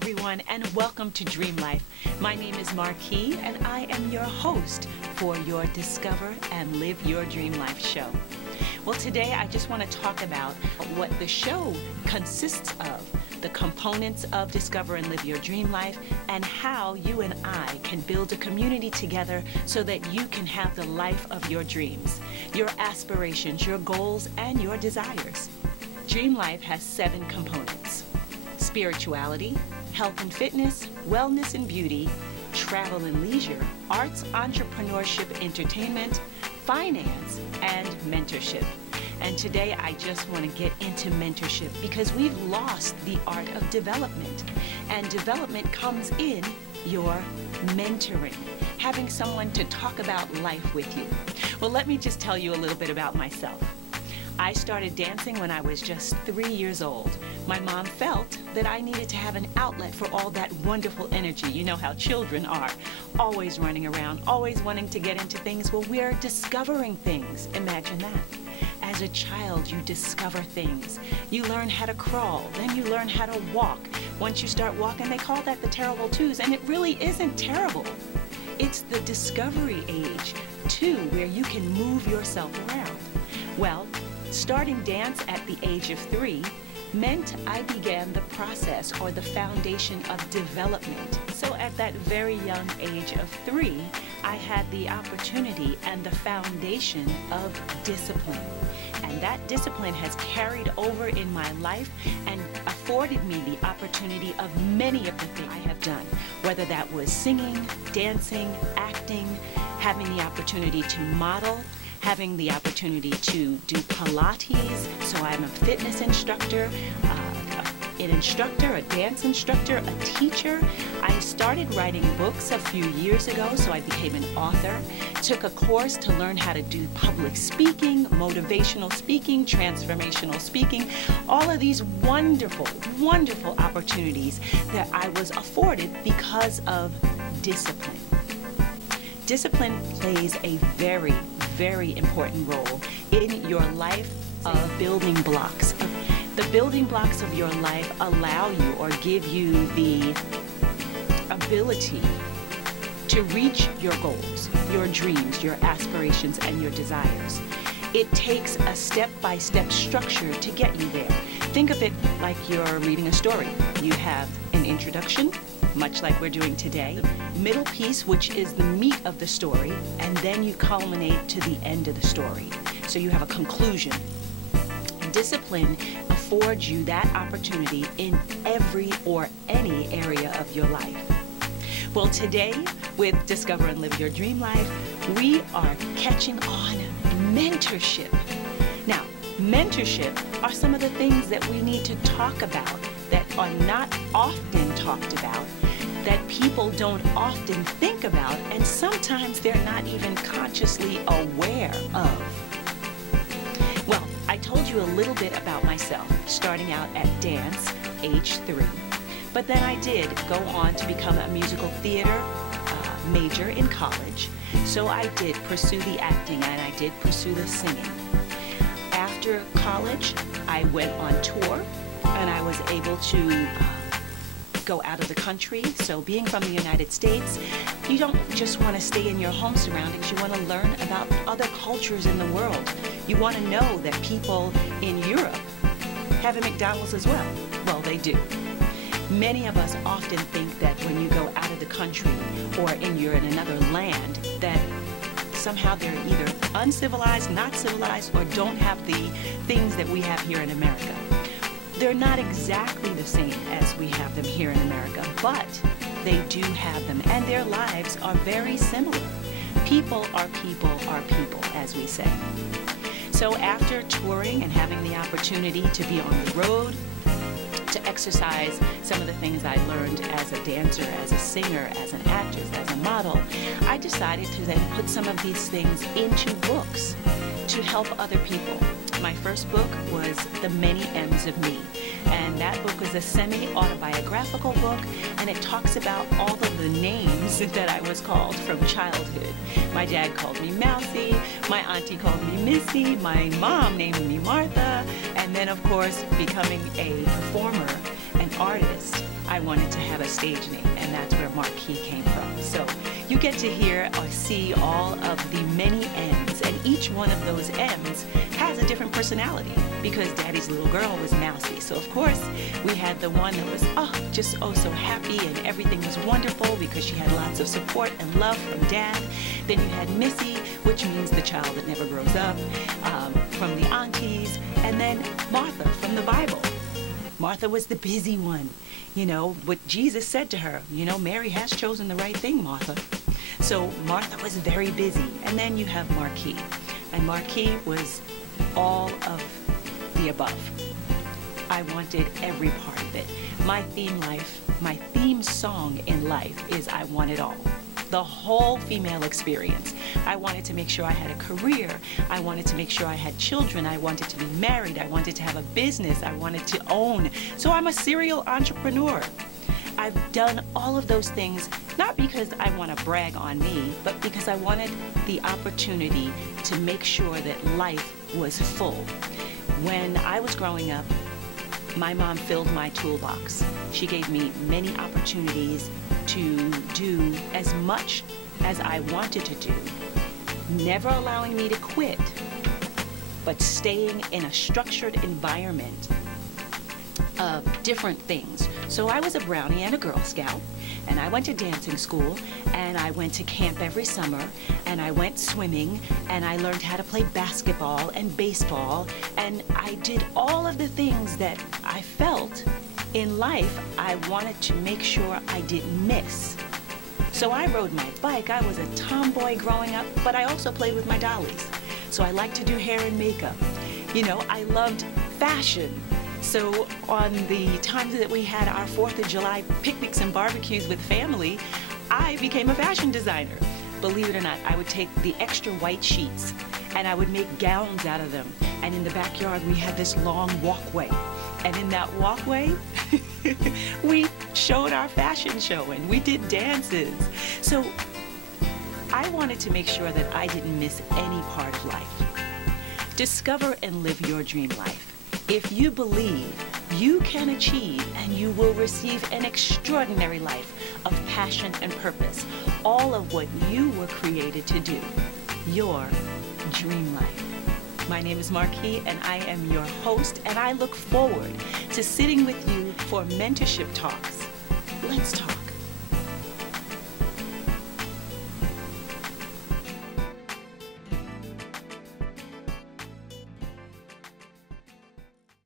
everyone, and welcome to Dream Life. My name is Marquis, and I am your host for your Discover and Live Your Dream Life show. Well, today I just want to talk about what the show consists of, the components of Discover and Live Your Dream Life, and how you and I can build a community together so that you can have the life of your dreams, your aspirations, your goals, and your desires. Dream Life has 7 components: spirituality, health and fitness, wellness and beauty, travel and leisure, arts, entrepreneurship, entertainment, finance, and mentorship. And today I just want to get into mentorship because we've lost the art of development. And development comes in your mentoring, having someone to talk about life with you. Well, let me just tell you a little bit about myself. I started dancing when I was just 3 years old. My mom felt that I needed to have an outlet for all that wonderful energy. You know how children are, always running around, always wanting to get into things. Well, we're discovering things. Imagine that. As a child, you discover things. You learn how to crawl, then you learn how to walk. Once you start walking, they call that the terrible twos, and it really isn't terrible. It's the discovery age, too, where you can move yourself around. Well, starting dance at the age of 3 meant I began the process or the foundation of development. So at that very young age of 3, I had the opportunity and the foundation of discipline. And that discipline has carried over in my life and afforded me the opportunity of many of the things I have done, whether that was singing, dancing, acting, having the opportunity to model, having the opportunity to do Pilates, so I'm a fitness instructor, a dance instructor, a teacher. I started writing books a few years ago, so I became an author. Took a course to learn how to do public speaking, motivational speaking, transformational speaking, all of these wonderful, wonderful opportunities that I was afforded because of discipline. Discipline plays a very, very important role in your life of building blocks. The building blocks of your life allow you or give you the ability to reach your goals, your dreams, your aspirations, and your desires. It takes a step-by-step structure to get you there. Think of it like you're reading a story. You have an introduction, much like we're doing today, middle piece, which is the meat of the story, and then you culminate to the end of the story. So you have a conclusion. Discipline affords you that opportunity in every or any area of your life. Well, today with Discover and Live Your Dream Life, we are catching on mentorship. Now, mentorship are some of the things that we need to talk about that are not often talked about, that people don't often think about, and sometimes they're not even consciously aware of. Well, I told you a little bit about myself, starting out at dance, age 3. But then I did go on to become a musical theater major in college. So I did pursue the acting and I did pursue the singing. After college, I went on tour and I was able to go out of the country. So being from the United States, you don't just want to stay in your home surroundings. You want to learn about other cultures in the world. You want to know that people in Europe have a McDonald's as well. Well, they do. Many of us often think that when you go out of the country or you're in another land, that somehow they're either uncivilized, not civilized, or don't have the things that we have here in America. They're not exactly the same as we have them here in America, but they do have them, and their lives are very similar. People are people are people, as we say. So after touring and having the opportunity to be on the road, to exercise some of the things I learned as a dancer, as a singer, as an actress, as a model, I decided to then put some of these things into books to help other people. My first book was The Many M's of Me, and that book was a semi-autobiographical book, and it talks about all of the names that I was called from childhood. My dad called me Mousy, my auntie called me Missy, my mom named me Martha, and then of course becoming a performer, an artist, I wanted to have a stage name, and that's where Marquis came from. So you get to hear or see all of the many M's, and each one of those M's has a different personality, because Daddy's little girl was mousy. So of course we had the one that was just so happy, and everything was wonderful because she had lots of support and love from Dad. Then you had Missy, which means the child that never grows up, from the aunties, and then Martha from the Bible. Martha was the busy one. You know, what Jesus said to her, you know, Mary has chosen the right thing, Martha. So Martha was very busy. And then you have Marquis. And Marquis was all of the above. I wanted every part of it. My theme song in life is I Want It All. The whole female experience. I wanted to make sure I had a career. I wanted to make sure I had children. I wanted to be married. I wanted to have a business. I wanted to own. So I'm a serial entrepreneur. I've done all of those things, not because I want to brag on me, but because I wanted the opportunity to make sure that life was full. When I was growing up, my mom filled my toolbox. She gave me many opportunities to do as much as I wanted to do, never allowing me to quit, but staying in a structured environment of different things. So I was a Brownie and a Girl Scout, and I went to dancing school, and I went to camp every summer, and I went swimming, and I learned how to play basketball and baseball, and I did all of the things that I felt in life I wanted to make sure I didn't miss. So I rode my bike. I was a tomboy growing up, but I also played with my dollies. So I liked to do hair and makeup. You know, I loved fashion. So on the times that we had our 4th of July picnics and barbecues with family, I became a fashion designer. Believe it or not, I would take the extra white sheets and I would make gowns out of them. And in the backyard, we had this long walkway. And in that walkway, we showed our fashion show and we did dances. So I wanted to make sure that I didn't miss any part of life. Discover and live your dream life. If you believe, you can achieve, and you will receive an extraordinary life of passion and purpose, all of what you were created to do, your dream life. My name is Marquis, and I am your host, and I look forward to sitting with you for mentorship talks. Let's talk.